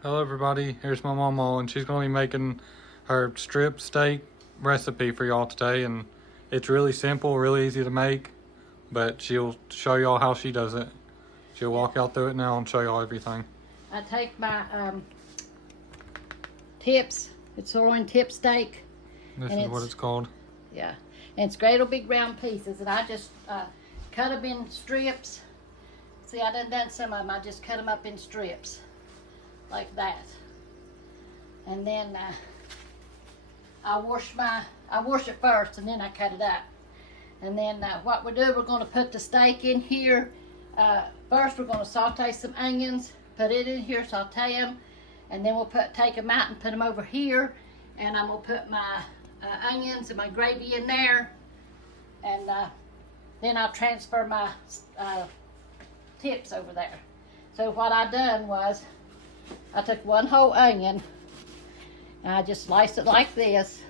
Hello everybody, here's my Mamaw, and she's going to be making her strip steak recipe for y'all today, and it's really simple, really easy to make, but she'll show y'all how she does it. She'll walk y'all through it now and show y'all everything. I take my tips, it's sirloin tip steak. This is what it's called. Yeah, and it's great old big round pieces, and I just cut them in strips. See, I done some of them, I just cut them up in strips. Like that. And then I wash it first and then I cut it up. And then what we do, we're going to put the steak in here. First we're going to saute some onions, put it in here, saute them, and then we'll take them out and put them over here. And I'm going to put my onions and my gravy in there. And then I'll transfer my tips over there. So what I done was, I took one whole onion and I just sliced it like this.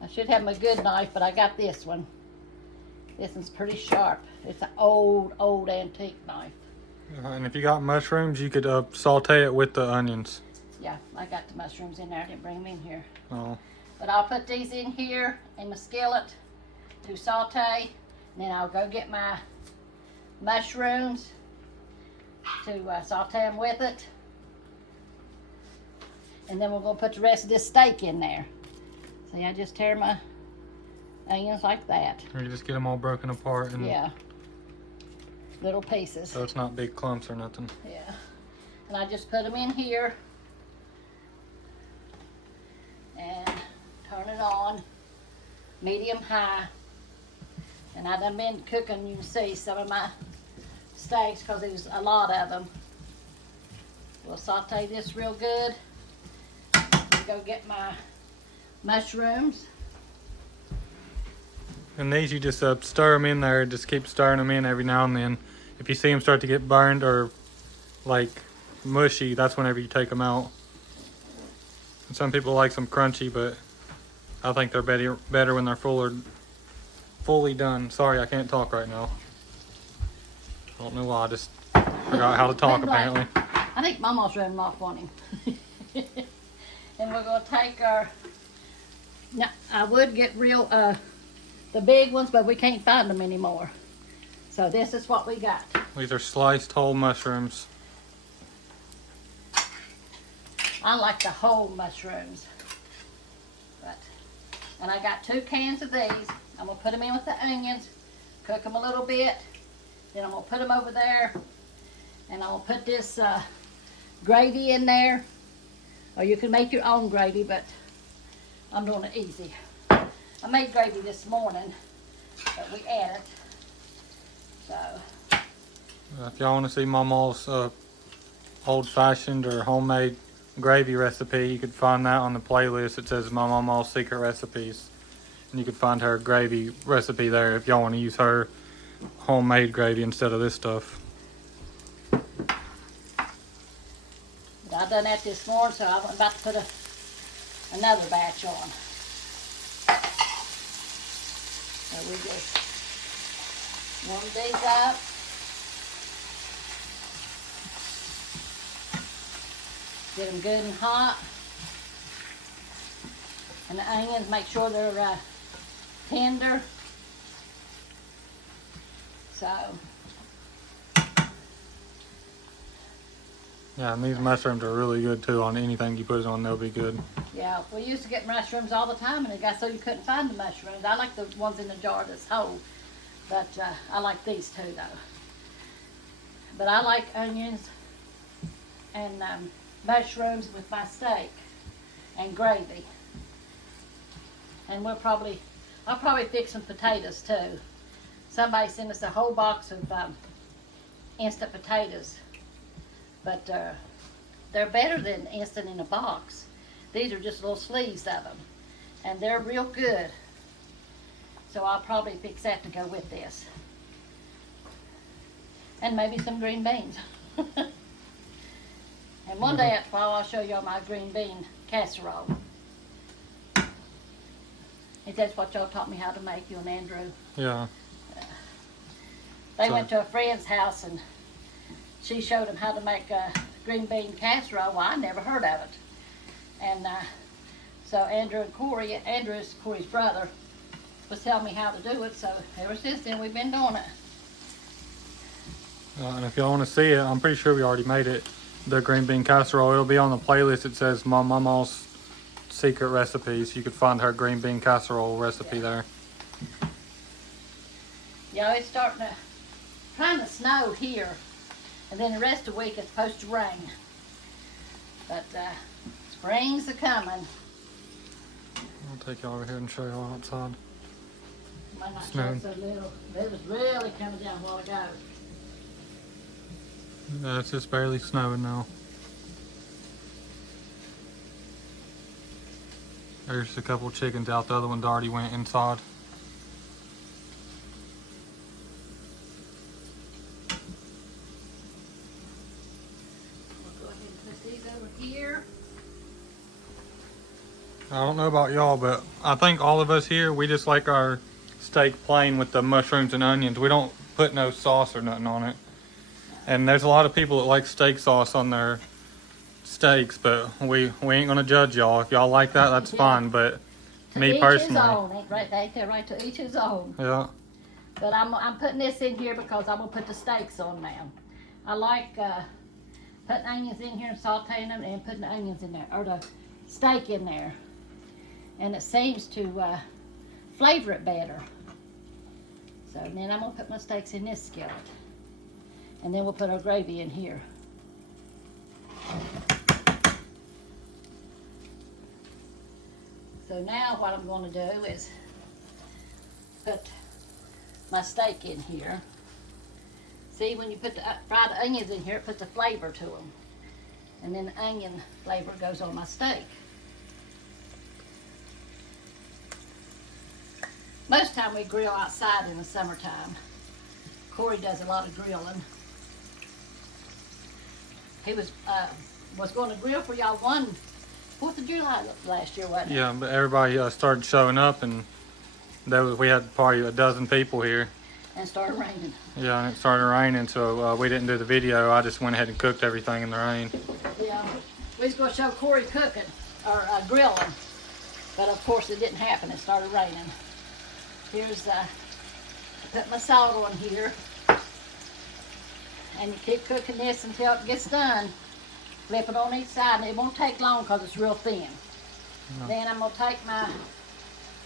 I should have my good knife, but I got this one. This one's pretty sharp. It's an old antique knife. And if you got mushrooms, you could saute it with the onions. Yeah, I got the mushrooms in there. I didn't bring them in here. Oh. But I'll put these in here in the skillet to saute. And then I'll go get my mushrooms to saute them with it, and then we're going to put the rest of this steak in there. See, I just tear my onions like that. Or you just get them all broken apart and yeah, little pieces, so it's not big clumps or nothing. Yeah, and I just put them in here and turn it on medium high. And I done been cooking, you can see some of my steaks because there's a lot of them. We'll saute this real good. Go get my mushrooms. And these you just stir them in there, just keep stirring them in every now and then. If you see them start to get burned or like mushy, that's whenever you take them out. And some people like them crunchy, but I think they're better when they're fully done. Sorry, I can't talk right now. I don't know why, I just forgot how to talk apparently. I think Mama's running off on him. And we're going to take our, now I would get real, the big ones, but we can't find them anymore. So this is what we got. These are sliced whole mushrooms. I like the whole mushrooms. And I got 2 cans of these. I'm going to put them in with the onions, cook them a little bit. Then I'm going to put them over there. And I'm going to put this gravy in there. Or you can make your own gravy, but I'm doing it easy. I made gravy this morning, but we added. So. If y'all want to see Mamaw's old-fashioned or homemade gravy recipe, you could find that on the playlist. It says My Mamaw's Secret Recipes, and you could find her gravy recipe there if y'all want to use her homemade gravy instead of this stuff. I done that this morning, so I'm about to put another batch on. So we just warm these up. Get them good and hot. And the onions, make sure they're tender. So. Yeah, and these mushrooms are really good too. On anything you put it on, they'll be good. Yeah, we used to get mushrooms all the time, and it got so you couldn't find the mushrooms. I like the ones in the jar that's whole, but I like these too, though. But I like onions and mushrooms with my steak and gravy. And I'll probably fix some potatoes too. Somebody sent us a whole box of instant potatoes, but they're better than instant in a box. These are just little sleeves of them, and they're real good. So I'll probably fix that to go with this. And maybe some green beans. And one day after a while, I'll show y'all my green bean casserole. If that's what y'all taught me how to make, you and Andrew. Yeah. They So- went to a friend's house and she showed them how to make a green bean casserole. Well, I never heard of it. And so Andrew and Corey, Andrew's Corey's brother, was telling me how to do it. So ever since then, we've been doing it. And if y'all want to see it, I'm pretty sure we already made it. The green bean casserole. It'll be on the playlist. It says Mamaw's secret recipes. You could find her green bean casserole recipe there. Yeah, it's trying to snow here. And then the rest of the week it's supposed to rain. But spring's a-coming. I'll take y'all over here and show y'all outside. Might not show Snowing. so little. It was really coming down a while ago. Yeah, it's just barely snowing now. There's a couple chickens out. The other ones already went inside. We'll go ahead and put these over here. I don't know about y'all, but I think all of us here, we just like our steak plain with the mushrooms and onions. We don't put no sauce or nothing on it. And there's a lot of people that like steak sauce on their steaks, but we ain't gonna judge y'all. If y'all like that, that's fine. But To me each personally, his own. Ain't right, they say right to each his own. yeah, But I'm putting this in here because I'm gonna put the steaks on now. I like putting onions in here and sauteing them and putting the onions in there, or the steak in there. And it seems to flavor it better. So then I'm gonna put my steaks in this skillet. And then we'll put our gravy in here. So now what I'm gonna do is put my steak in here. See, when you put the fried onions in here, it puts a flavor to them. And then the onion flavor goes on my steak. Most time we grill outside in the summertime. Corey does a lot of grilling. He was going to grill for y'all one 4th of July last year, wasn't it? yeah. But everybody started showing up, and we had probably a dozen people here. And started raining. Yeah, and it started raining, so we didn't do the video. I just went ahead and cooked everything in the rain. Yeah, we was going to show Corey cooking, or grilling. But of course it didn't happen, it started raining. Here's, I put my salt on here. And you keep cooking this until it gets done. Flip it on each side, and it won't take long because it's real thin. No. Then I'm going to take my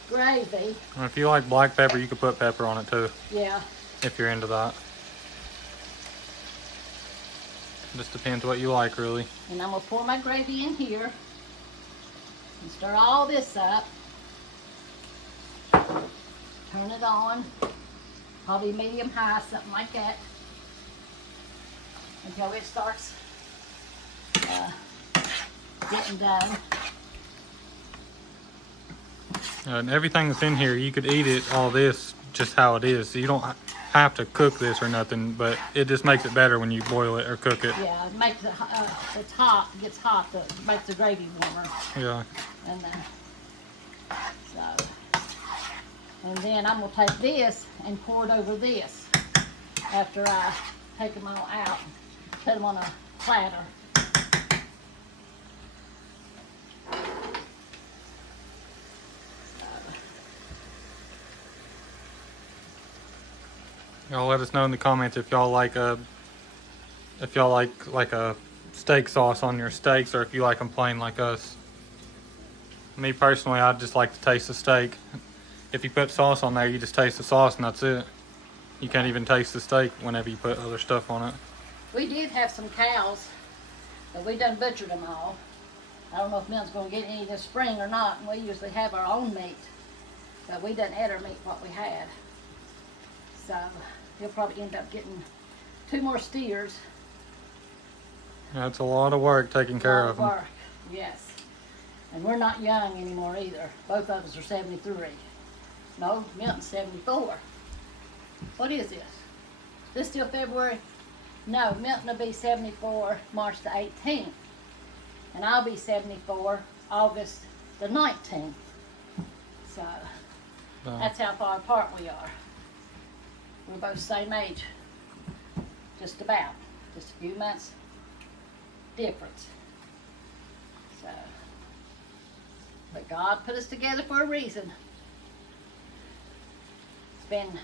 gravy. And if you like black pepper, you could put pepper on it too, Yeah, if you're into that. Just depends what you like, really. and I'm going to pour my gravy in here. And stir all this up. Turn it on. Probably medium high, something like that. Until it starts getting done. And everything that's in here, you could eat it, all this, just how it is. You don't have to cook this or nothing, but it just makes it better when you boil it or cook it. Yeah, it makes it, it's hot, it gets hot, it makes the gravy warmer. Yeah. And then I'm gonna take this and pour it over this after I take them all out, put them on a platter. Y'all let us know in the comments if y'all like a steak sauce on your steaks, or if you like them plain like us. Me personally, I just like to taste the steak. If you put sauce on there, you just taste the sauce and that's it. You can't even taste the steak whenever you put other stuff on it. We did have some cows, but we done butchered them all. I don't know if Milton's gonna get any this spring or not, and we usually have our own meat. But we done ate our meat what we had. So he'll probably end up getting 2 more steers. That's a lot of work taking care of them. Work, yes. And we're not young anymore either. Both of us are 73. No, Milton's 74. What is this? This still February? No, Milton will be 74 March the 18th. And I'll be 74 August the 19th. So that's how far apart we are. We're both same age. just about. Just a few months difference. So, but God put us together for a reason.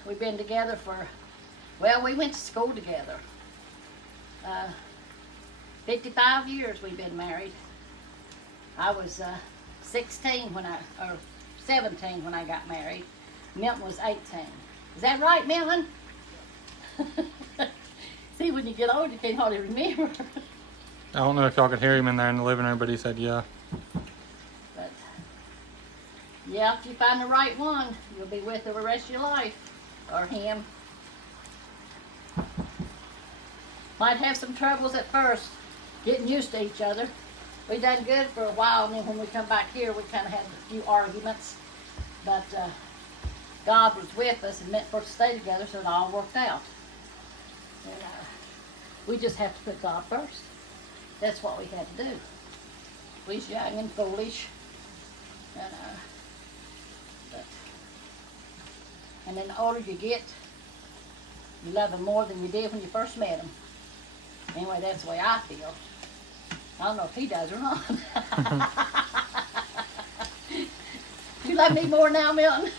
We've been together for, well, we went to school together. 55 years we've been married. I was 16 when or 17 when I got married. Milton was 18. Is that right, Milton? See, when you get old, you can't hardly remember. I don't know if y'all could hear him in there in the living room, but he said yeah. But yeah, if you find the right one, you'll be with her the rest of your life, or him. Might have some troubles at first, getting used to each other. We done good for a while, and then when we come back here, we kind of had a few arguments. But God was with us and meant for us to stay together, so it all worked out. And we just have to put God first. That's what we had to do. We was young and foolish. And then the older you get, you love them more than you did when you first met them. Anyway, that's the way I feel. I don't know if he does or not. You love me more now, Milton?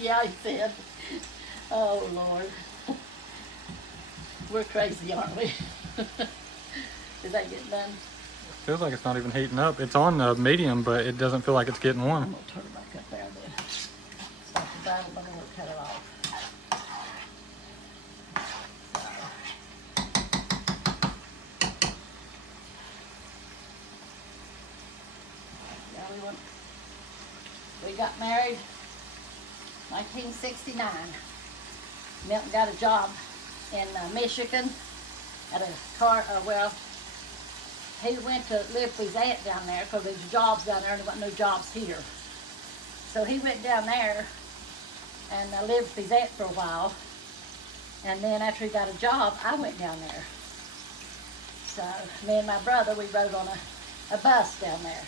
Yeah, he said. Oh, Lord. We're crazy, aren't we? Did that get done? Feels like it's not even heating up. It's on medium, but it doesn't feel like it's getting I'm warm. going to turn it back up there then. Stop the battle, but I'm going to cut it off. Yeah, we got married 1969. Milton got a job in Michigan at a car, he went to live with his aunt down there because there's jobs down there and there wasn't no jobs here. So he went down there and lived with his aunt for a while. And then after he got a job, I went down there. So me and my brother, we rode on a bus down there.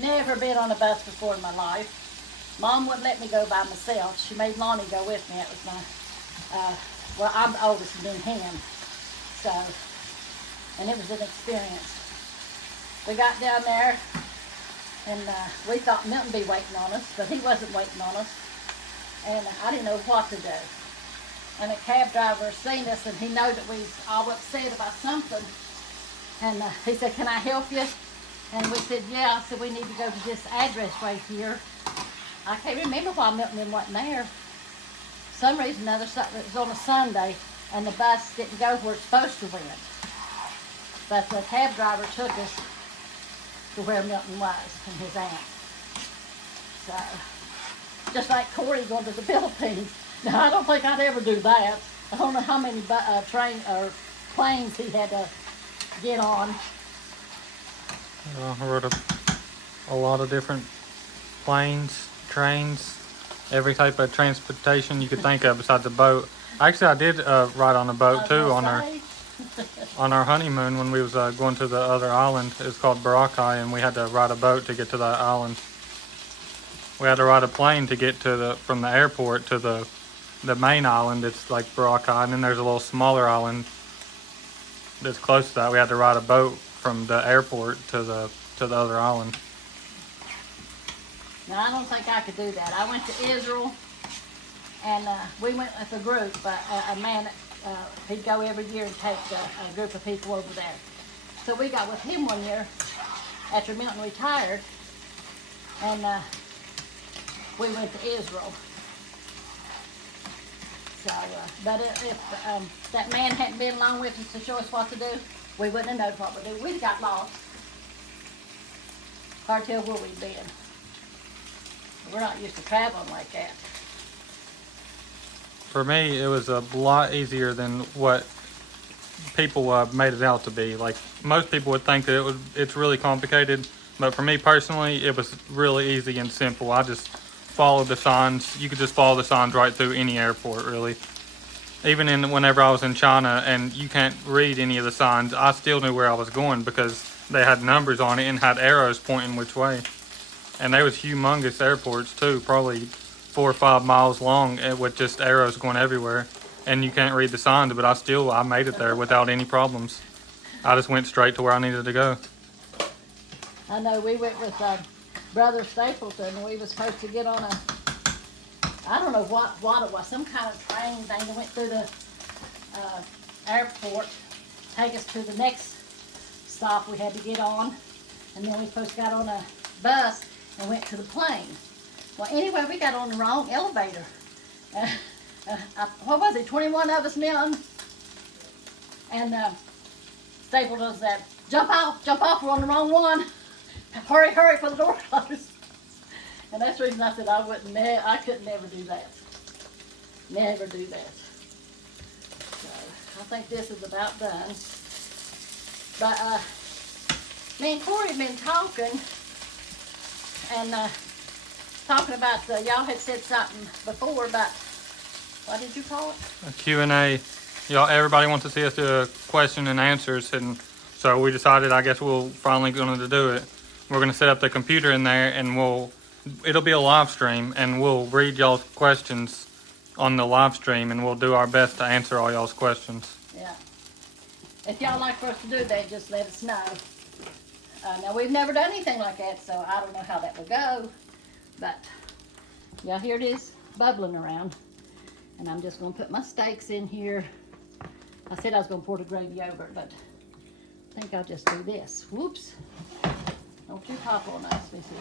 Never been on a bus before in my life. Mom wouldn't let me go by myself. She made Lonnie go with me. It was my, well, I'm the oldest and then him. So, and it was an experience. We got down there, and we thought Milton would be waiting on us, but he wasn't waiting on us. And I didn't know what to do. And a cab driver seen us, and he knew that we was all upset about something. And he said, "Can I help you?" And we said, "Yeah." I said, "We need to go to this address right here." I can't remember why Milton wasn't there. For some reason or another, it was on a Sunday, and the bus didn't go where it's supposed to went. But the cab driver took us to where Milton was and his aunt. So, just like Corey going to the Philippines. Now, I don't think I'd ever do that. I don't know how many train or planes he had to get on. I rode a lot of different planes, trains, every type of transportation you could think of besides a boat. Actually, I did ride on a boat too on our honeymoon when we was going to the other island. It's called Boracay, and we had to ride a boat to get to that island. We had to ride a plane to get to from the airport to the main island. It's like Boracay, and then there's a little smaller island that's close to that. We had to ride a boat from the airport to the other island. Now, I don't think I could do that. I went to Israel, and we went with a group. A man, he'd go every year and take a group of people over there. So we got with him one year after Milton retired, and we went to Israel. So, but if that man hadn't been along with us to show us what to do, we wouldn't have known what to do. We'd got lost. Hard to tell where we'd been. We're not used to traveling like that. For me, it was a lot easier than what people made it out to be. Like, most people would think that it's really complicated, but for me personally, it was really easy and simple. I just followed the signs. You could just follow the signs right through any airport, really. Even whenever I was in China and you can't read any of the signs, I still knew where I was going because they had numbers on it and had arrows pointing which way. And they was humongous airports too, probably 4 or 5 miles long with just arrows going everywhere. and you can't read the signs, but I made it there without any problems. I just went straight to where I needed to go. I know we went with Brother Stapleton. We were supposed to get on a, I don't know what it was, some kind of train thing that went through the airport, take us to the next stop we had to get on, and then we first got on a bus and went to the plane. Well, anyway, we got on the wrong elevator. What was it, 21 of us, Milton? And Stapleton said, jump off, we're on the wrong one. Hurry, for the door closed. And that's the reason I said I could never do that. Never do that. So, I think this is about done. But me and Corey have been talking, and talking about, y'all had said something before about, what did you call it? A Q&A. Y'all, everybody wants to see us do a question and answers, and so we decided, I guess we'll finally going to do it. We're going to set up the computer in there, and it'll be a live stream, and we'll read y'all's questions on the live stream, and we'll do our best to answer all y'all's questions. Yeah. If y'all like for us to do that, just let us know. Now, we've never done anything like that, so I don't know how that will go. But, yeah, here it is, bubbling around. And I'm just going to put my steaks in here. I said I was going to pour the gravy over it, but I think I'll just do this. Whoops. Don't you pop on us, Missy.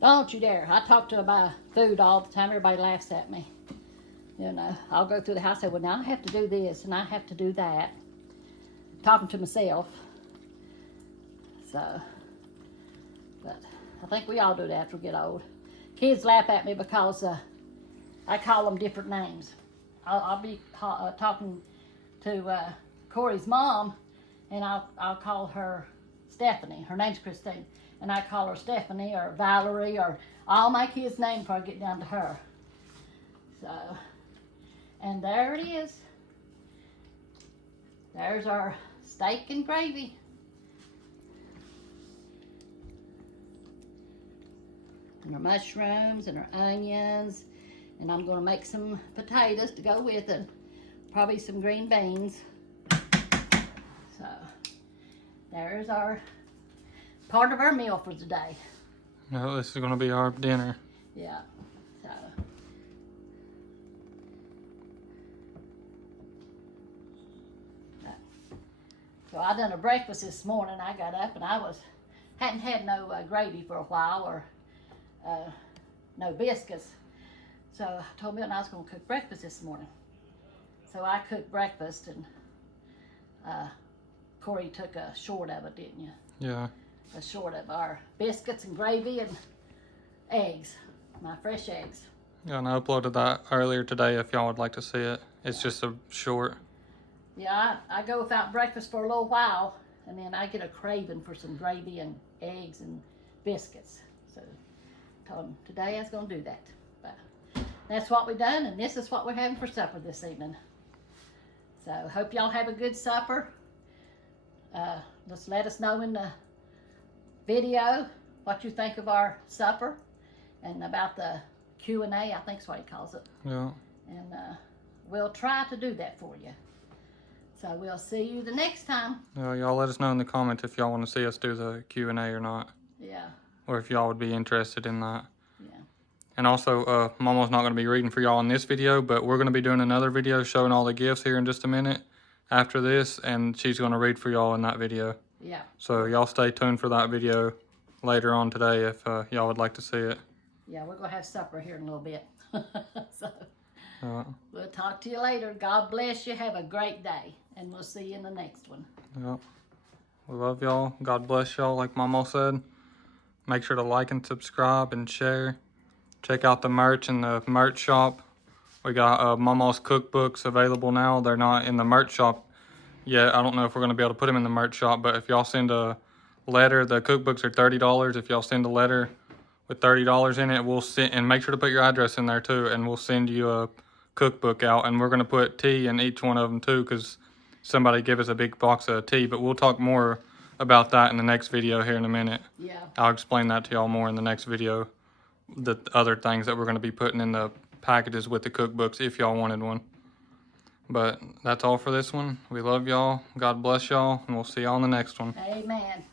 Don't you dare. I talk to about food all the time. Everybody laughs at me. You know, I'll go through the house and say, well, now I have to do this and I have to do that. Talking to myself. So, but I think we all do that after we get old. Kids laugh at me because I call them different names. I'll be talking to Corey's mom, and I'll call her Stephanie. Her name's Christine. And I call her Stephanie or Valerie or all my kids' names before I get down to her. So, and there it is. There's our steak and gravy. And our mushrooms and our onions. And I'm going to make some potatoes to go with it. Probably some green beans. So, there's our part of our meal for today. No, this is going to be our dinner. Yeah. So. So I done a breakfast this morning. I got up and hadn't had no gravy for a while or no biscuits. So I told Milton I was going to cook breakfast this morning. So I cooked breakfast, and Corey took a short of it, didn't you? Yeah. A short of our biscuits and gravy and eggs, my fresh eggs. Yeah, and I uploaded that earlier today if y'all would like to see it. It's just a short. Yeah, I go without breakfast for a little while, and then I get a craving for some gravy and eggs and biscuits. So I told him today I was going to do that. But that's what we done, and this is what we're having for supper this evening. So hope y'all have a good supper. Just let us know in the video what you think of our supper and about the Q&A, I think is what he calls it. Yeah. And we'll try to do that for you. So we'll see you the next time. Y'all let us know in the comments if y'all want to see us do the Q&A or not. Yeah. Or if y'all would be interested in that. Yeah. And also, Mamaw's not going to be reading for y'all in this video, but we're going to be doing another video showing all the gifts here in just a minute after this, and she's going to read for y'all in that video. Yeah. So y'all stay tuned for that video later on today if y'all would like to see it. Yeah, we're going to have supper here in a little bit. So we'll talk to you later. God bless you. Have a great day. And we'll see you in the next one. Yeah. We love y'all. God bless y'all, like Mamaw said. Make sure to like and subscribe and share. Check out the merch in the merch shop. We got Mamaw's cookbooks available now. They're not in the merch shop yet. I don't know if we're going to be able to put them in the merch shop, but if y'all send a letter, the cookbooks are $30. If y'all send a letter with $30 in it, we'll send, and make sure to put your address in there too, and we'll send you a cookbook out. And we're going to put tea in each one of them too, because somebody gave us a big box of tea, but we'll talk more about that in the next video here in a minute. Yeah. I'll explain that to y'all more in the next video, the other things that we're going to be putting in the packages with the cookbooks if y'all wanted one. But that's all for this one. We love y'all. God bless y'all, and we'll see y'all on the next one. Amen.